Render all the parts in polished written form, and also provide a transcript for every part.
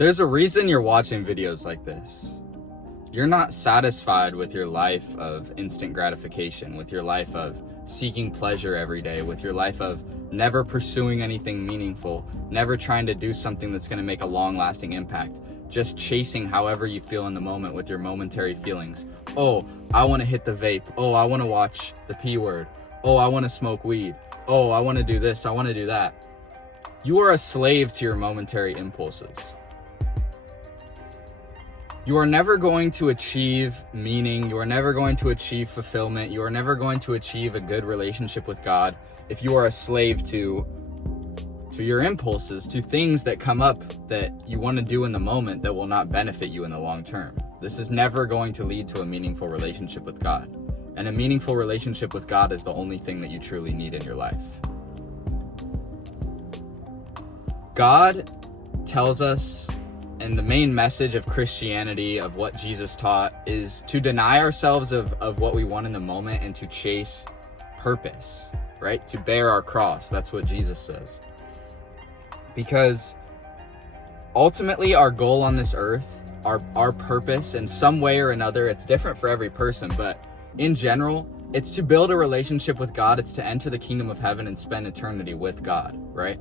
There's a reason you're watching videos like this. You're not satisfied with your life of instant gratification, with your life of seeking pleasure every day, with your life of never pursuing anything meaningful, never trying to do something that's going to make a long-lasting impact, just chasing however you feel in the moment with your momentary feelings. Oh, I want to hit the vape. Oh, I want to watch the P word. Oh, I want to smoke weed. Oh, I want to do this. I want to do that. You are a slave to your momentary impulses. You are never going to achieve meaning. You are never going to achieve fulfillment. You are never going to achieve a good relationship with God if you are a slave to your impulses, to things that come up that you want to do in the moment that will not benefit you in the long term. This is never going to lead to a meaningful relationship with God. And a meaningful relationship with God is the only thing that you truly need in your life. God tells us, and the main message of Christianity, of what Jesus taught, is to deny ourselves of what we want in the moment and to chase purpose, right? To bear our cross. That's what Jesus says. Because ultimately our goal on this earth, our purpose in some way or another, it's different for every person, but in general, it's to build a relationship with God. It's to enter the kingdom of heaven and spend eternity with God, right?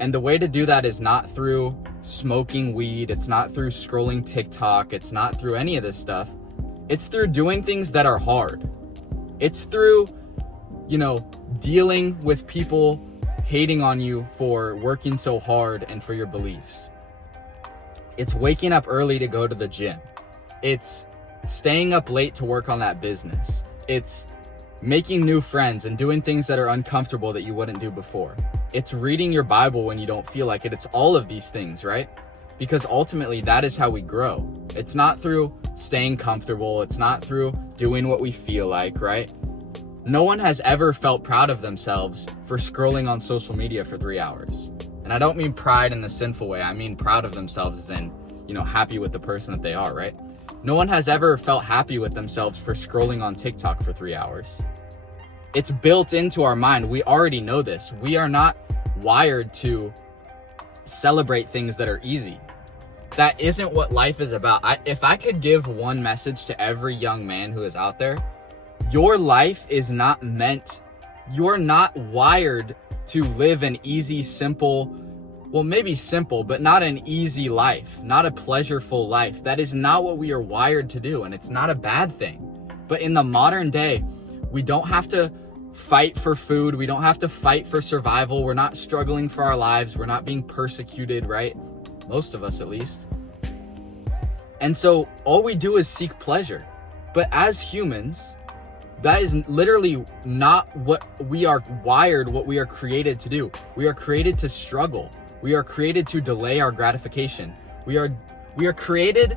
And the way to do that is not through smoking weed. It's not through scrolling TikTok. It's not through any of this stuff. It's through doing things that are hard. It's through, dealing with people hating on you for working so hard and for your beliefs. It's waking up early to go to the gym. It's staying up late to work on that business. It's making new friends and doing things that are uncomfortable that you wouldn't do before. It's reading your Bible when you don't feel like it. It's all of these things, right? Because ultimately that is how we grow. It's not through staying comfortable. It's not through doing what we feel like, right? No one has ever felt proud of themselves for scrolling on social media for 3 hours. And I don't mean pride in the sinful way. I mean proud of themselves as in, happy with the person that they are, right? No one has ever felt happy with themselves for scrolling on TikTok for 3 hours. It's built into our mind. We already know this. We are not wired to celebrate things that are easy. That isn't what life is about. If I could give one message to every young man who is out there, your life is not meant, you're not wired to live an easy, simple, well, maybe simple, but not an easy life, not a pleasureful life. That is not what we are wired to do, and it's not a bad thing. But in the modern day, we don't have to fight for food. We don't have to fight for survival. We're not struggling for our lives. We're not being persecuted, right? Most of us, at least. And so all we do is seek pleasure. But as humans, that is literally not what we are wired, what we are created to do. We are created to struggle. We are created to delay our gratification. We are created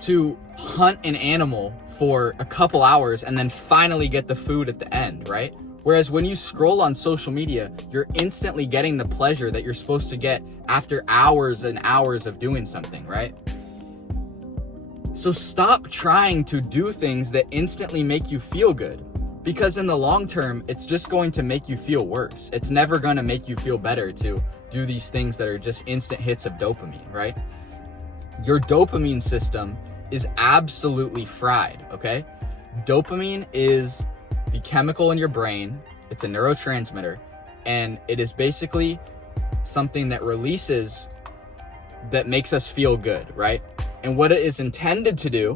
to hunt an animal for a couple hours and then finally get the food at the end, right? Whereas when you scroll on social media, you're instantly getting the pleasure that you're supposed to get after hours and hours of doing something, right? So stop trying to do things that instantly make you feel good, because in the long term, it's just going to make you feel worse. It's never going to make you feel better to do these things that are just instant hits of dopamine, right? Your dopamine system is absolutely fried, okay? Dopamine is the chemical in your brain. It's a neurotransmitter, and it is basically something that releases, that makes us feel good, right? And what it is intended to do,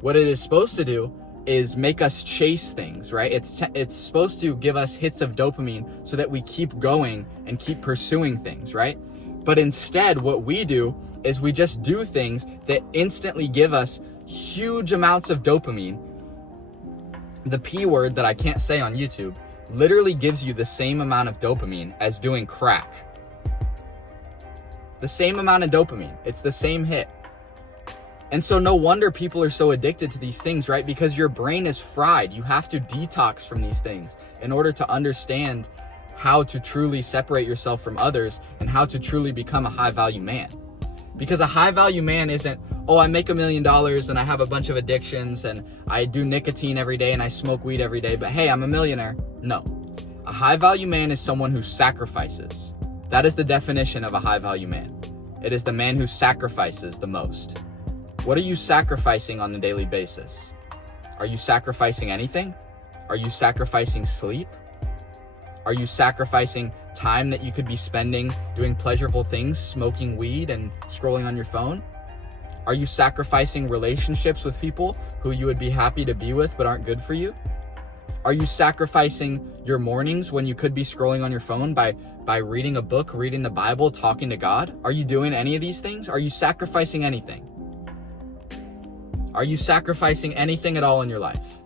what it is supposed to do, is make us chase things, right? It's supposed to give us hits of dopamine so that we keep going and keep pursuing things, right? But instead, what we do is we just do things that instantly give us huge amounts of dopamine. The P word that I can't say on YouTube literally gives you the same amount of dopamine as doing crack. The same amount of dopamine. It's the same hit. And so no wonder people are so addicted to these things, right? Because your brain is fried. You have to detox from these things in order to understand how to truly separate yourself from others and how to truly become a high-value man. Because a high-value man isn't, oh, I make $1 million and I have a bunch of addictions and I do nicotine every day and I smoke weed every day, but hey, I'm a millionaire. No. A high-value man is someone who sacrifices. That is the definition of a high-value man. It is the man who sacrifices the most. What are you sacrificing on a daily basis? Are you sacrificing anything? Are you sacrificing sleep? Are you sacrificing time that you could be spending doing pleasurable things, smoking weed and scrolling on your phone? Are you sacrificing relationships with people who you would be happy to be with but aren't good for you? Are you sacrificing your mornings when you could be scrolling on your phone by reading a book, reading the Bible, talking to God? Are you doing any of these things? Are you sacrificing anything? Are you sacrificing anything at all in your life?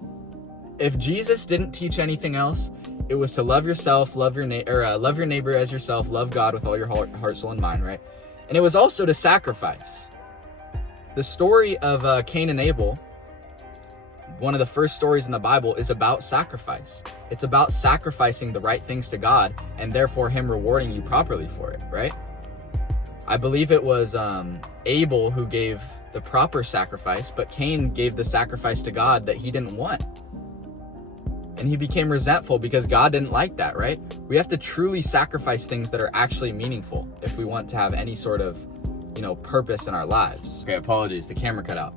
If Jesus didn't teach anything else, it was to love yourself, love your neighbor as yourself, love God with all your heart, soul, and mind, right? And it was also to sacrifice. The story of Cain and Abel, one of the first stories in the Bible, is about sacrifice. It's about sacrificing the right things to God and therefore him rewarding you properly for it, right? I believe it was Abel who gave the proper sacrifice, but Cain gave the sacrifice to God that he didn't want. And he became resentful because God didn't like that, right? We have to truly sacrifice things that are actually meaningful if we want to have any sort of, purpose in our lives. Okay, apologies, the camera cut out.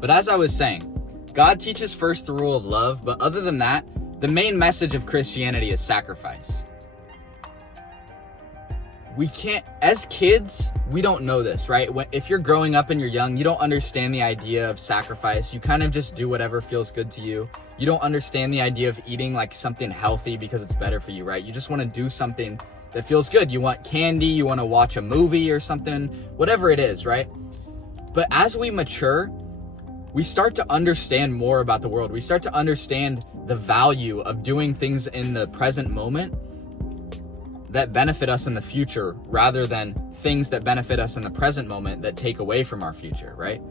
But as I was saying, God teaches first the rule of love, but other than that, the main message of Christianity is sacrifice. We can't, as kids, we don't know this, right? If you're growing up and you're young, you don't understand the idea of sacrifice. You kind of just do whatever feels good to you. You don't understand the idea of eating like something healthy because it's better for you, right? You just want to do something that feels good. You want candy, you want to watch a movie or something, whatever it is, right? But as we mature, we start to understand more about the world. We start to understand the value of doing things in the present moment that benefit us in the future rather than things that benefit us in the present moment that take away from our future, right?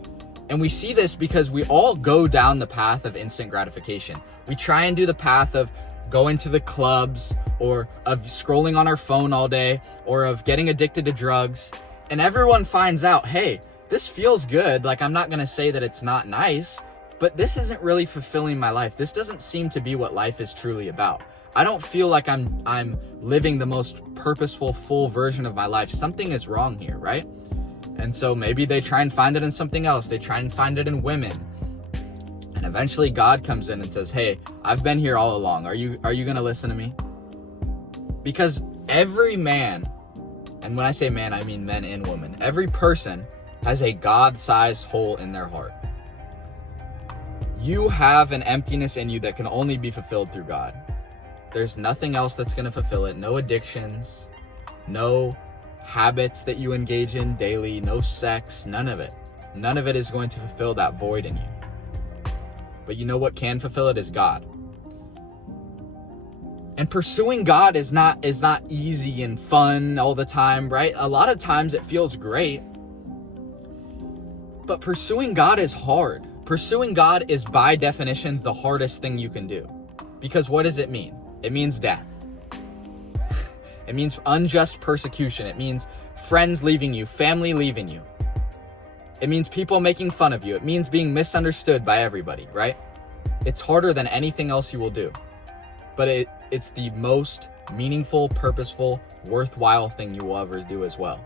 And we see this because we all go down the path of instant gratification. We try and do the path of going to the clubs or of scrolling on our phone all day or of getting addicted to drugs. And everyone finds out, hey, this feels good. Like, I'm not going to say that it's not nice, but this isn't really fulfilling my life. This doesn't seem to be what life is truly about. I don't feel like I'm living the most purposeful, full version of my life. Something is wrong here, right? And so maybe they try and find it in something else. They try and find it in women. And eventually God comes in and says, hey, I've been here all along. Are you going to listen to me? Because every man, and when I say man, I mean men and women, every person has a God-sized hole in their heart. You have an emptiness in you that can only be fulfilled through God. There's nothing else that's going to fulfill it. No addictions, no habits that you engage in daily, no sex, none of it. None of it is going to fulfill that void in you. But you know what can fulfill it is God. And pursuing God is not easy and fun all the time, right? A lot of times it feels great. But pursuing God is hard. Pursuing God is by definition the hardest thing you can do. Because what does it mean? It means death. It means unjust persecution. It means friends leaving you, family leaving you. It means people making fun of you. It means being misunderstood by everybody, right? It's harder than anything else you will do. But it's the most meaningful, purposeful, worthwhile thing you will ever do as well.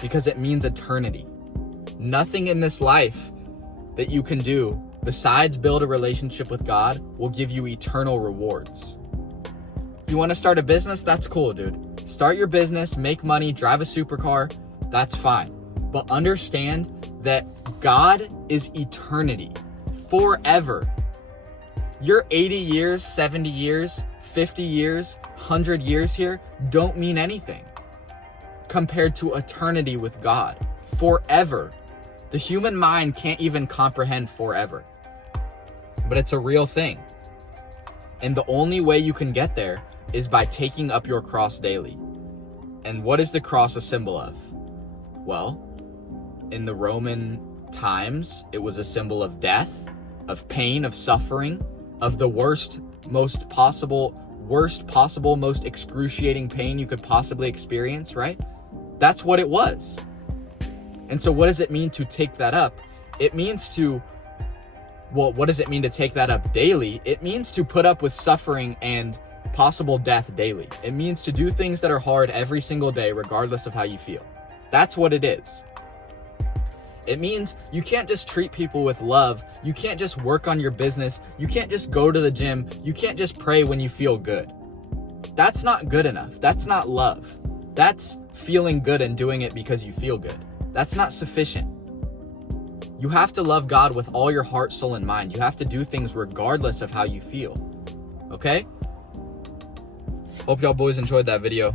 Because it means eternity. Nothing in this life that you can do besides build a relationship with God will give you eternal rewards. You want to start a business? That's cool, dude. Start your business, make money, drive a supercar. That's fine. But understand that God is eternity, forever. Your 80 years, 70 years, 50 years, 100 years here don't mean anything compared to eternity with God, forever. The human mind can't even comprehend forever. But it's a real thing. And the only way you can get there is by taking up your cross daily. And what is the cross a symbol of? Well, in the Roman times, it was a symbol of death, of pain, of suffering, of the worst possible, most excruciating pain you could possibly experience, right? That's what it was. And so what does it mean to take that up? It means to, what does it mean to take that up daily? It means to put up with suffering and possible death daily. It means to do things that are hard every single day, regardless of how you feel. That's what it is. It means you can't just treat people with love. You can't just work on your business. You can't just go to the gym. You can't just pray when you feel good. That's not good enough. That's not love. That's feeling good and doing it because you feel good. That's not sufficient. You have to love God with all your heart, soul, and mind. You have to do things regardless of how you feel. Okay? Hope y'all boys enjoyed that video.